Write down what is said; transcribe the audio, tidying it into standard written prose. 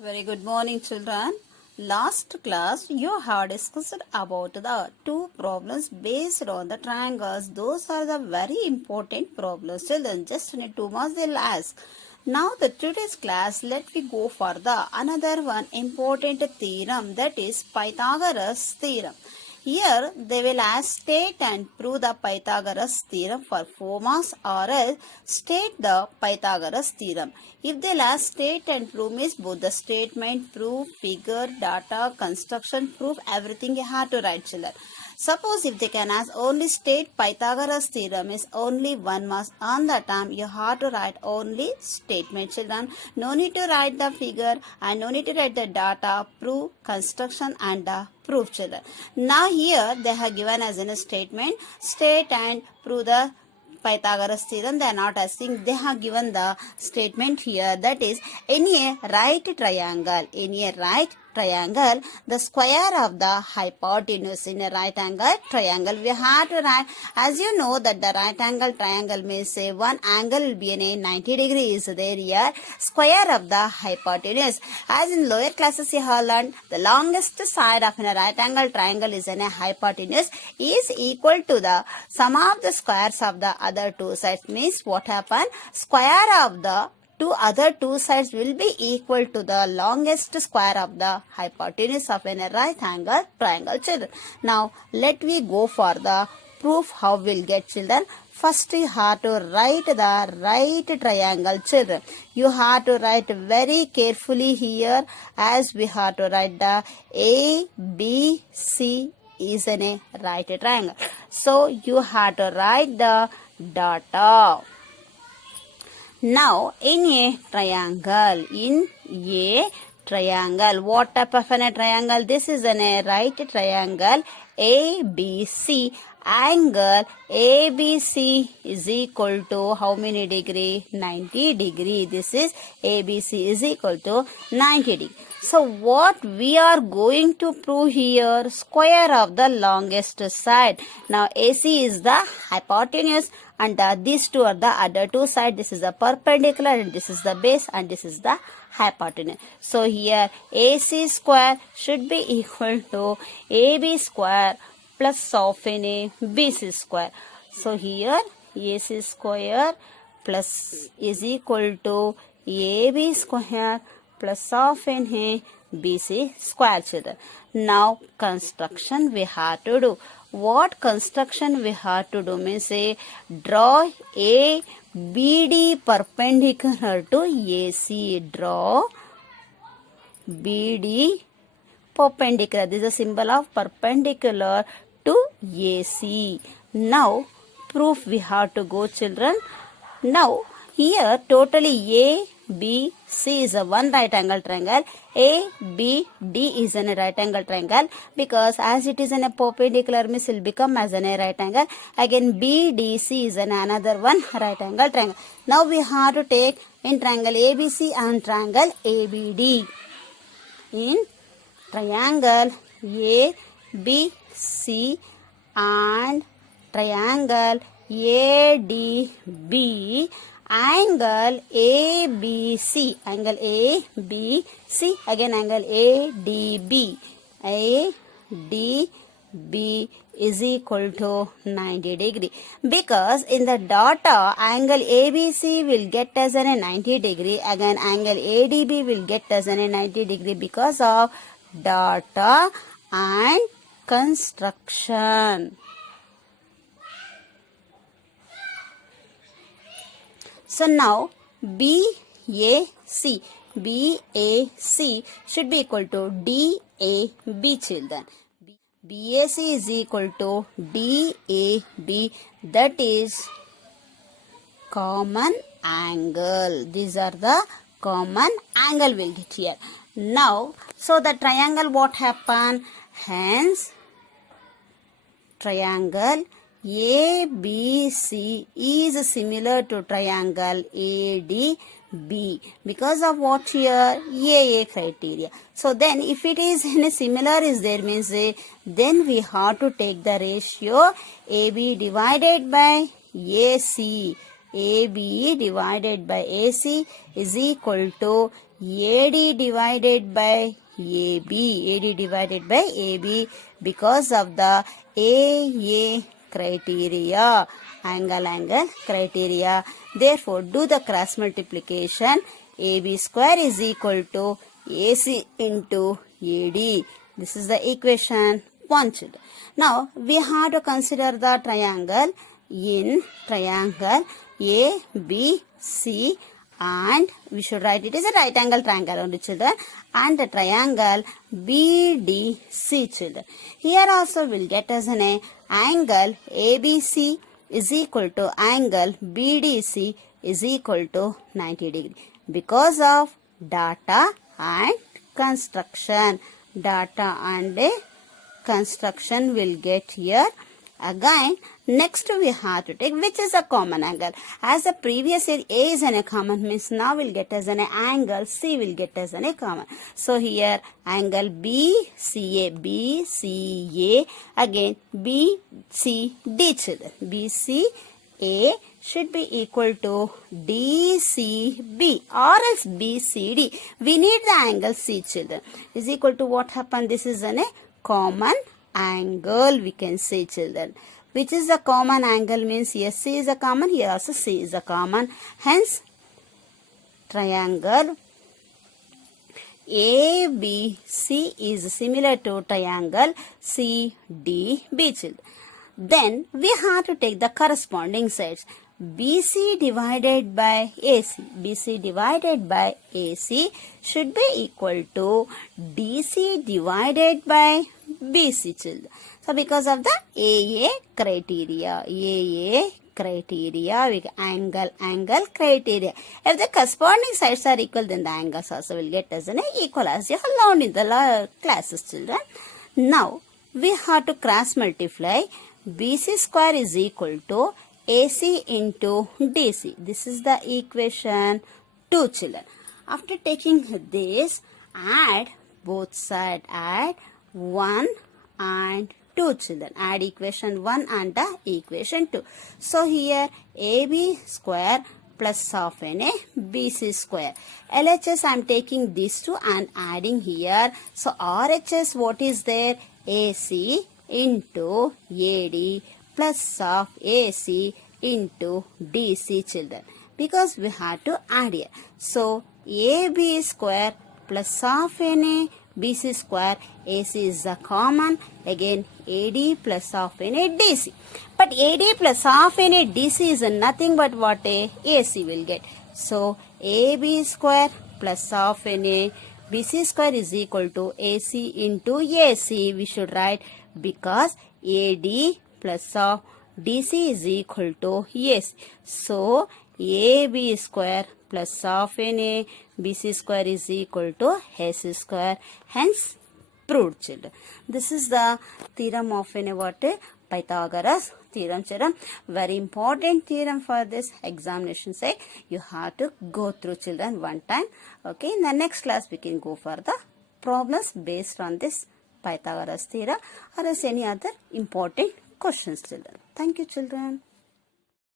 Very good morning, children. Last class, you have discussed about the two problems based on the triangles. Those are the very important problems. Children, just need 2 marks they'll ask. Now, the today's class, let me go for the another one important theorem, that is Pythagoras theorem. Here they will ask state and prove the Pythagoras theorem for 4 marks, or else state the Pythagoras theorem. If they'll ask state and prove means both the statement, proof, figure, data, construction, proof, everything you have to write, children. Suppose if they can ask only state Pythagoras theorem is only 1 mark, on the time you have to write only statement, children. No need to write the figure and no need to write the data, proof, construction and the proof, children. Now here they have given as in a statement, state and prove the Pythagoras theorem. They are not asking, they have given the statement here, that is any right triangle, the square of the hypotenuse in a right angle triangle. We have to write, as you know that the right angle triangle means say one angle will be in a 90 degrees. There here square of the hypotenuse. As in lower classes you have learned, the longest side of a right angle triangle is in a hypotenuse is equal to the sum of the squares of the other two sides. Means what happen? Square of the other two sides will be equal to the longest square of the hypotenuse of a right angle triangle, children. Now let me go for the proof how we'll get, children. First you have to write the right triangle, children. You have to write very carefully here, as we have to write the A, B, C is in a right triangle. So you have to write the data. Now, in a triangle, what type of a triangle? This is a right triangle, ABC. Angle ABC is equal to how many degree? 90 degree. This is ABC is equal to 90 degree. So, what we are going to prove here? Square of the longest side. Now, AC is the hypotenuse and these two are the other two sides. This is the perpendicular and this is the base and this is the hypotenuse. So, here AC square should be equal to AB square plus of a BC square. So, here AC square plus is equal to AB square plus of a BC square, children. Now, construction we have to do. What construction we have to do means say draw a BD perpendicular to AC. Draw BD perpendicular. This is a symbol of perpendicular to AC. Now, proof we have to go, children. Now, here totally A, B, C is a one right angle triangle. A, B, D is a right angle triangle, because as it is in a perpendicular means it will become as a right angle. Again B, D, C is another one right angle triangle. Now we have to take in triangle ABC and triangle ABD. In triangle ABC and triangle ADB, angle ABC, again angle ADB is equal to 90 degree, because in the data angle ABC will get as a 90 degree, again angle ADB will get as a 90 degree because of data and construction. So now BAC should be equal to DAB, children. BAC is equal to DAB, that is common angle. These are the common angle we'll get here. Now, so the triangle what happened? Hence, triangle ABC is similar to triangle ADB because of what here? AA criteria. So then if it is in a similar is there means then we have to take the ratio AB divided by AC. AB divided by AC is equal to AD divided by AB. AD divided by AB because of the AA criteria. Angle criteria. Therefore, do the cross multiplication. AB square is equal to AC into AD. This is the equation 1, children. Now, we have to consider the triangle in triangle ABC, and we should write it as a right angle triangle only, children, and the triangle BDC, children. Here also we'll get as an angle ABC is equal to angle BDC is equal to 90 degree because of data and construction. Data and construction will get here. Again, next we have to take which is a common angle. As the previous year A is a common, means now we'll get as an angle C will get as a common. So here angle BCA, BCA, again BCD, children. BCA should be equal to DCB or else BCD. We need the angle C, children. Is equal to what happened? This is a common angle, we can say, children. Which is a common angle means here C is a common, here also C is a common. Hence, triangle ABC is similar to triangle CDB, children. Then we have to take the corresponding sides. BC divided by AC. BC divided by AC should be equal to DC divided by BC, children. So because of the AA criteria, we get angle criteria. If the corresponding sides are equal, then the angles also will get as an equal, as you have learned in the classes, children. Now we have to cross multiply. BC square is equal to AC into DC. This is the equation 2, children. After taking this, add both sides. Add 1 and 2, children. Add equation 1 and the equation 2. So here AB square plus half NA BC square. LHS I am taking these two and adding here. So RHS what is there? AC into AD plus of AC into DC, children, because we have to add here. So AB square plus half NA BC square, AC is the common, again AD plus half NA DC. But AD plus half NA DC is nothing but what a AC will get. So AB square plus half NA BC square is equal to AC into AC. We should write because AD plus of DC is equal to AC. So AB square plus half NA BC square is equal to AC square. Hence proved, children. This is the theorem of what? Pythagoras theorem, children. Very important theorem for this examination side. You have to go through, children, one time. Okay, in the next class we can go for the problems based on this Pythagoras theorem or as any other important questions, children. Thank you, children.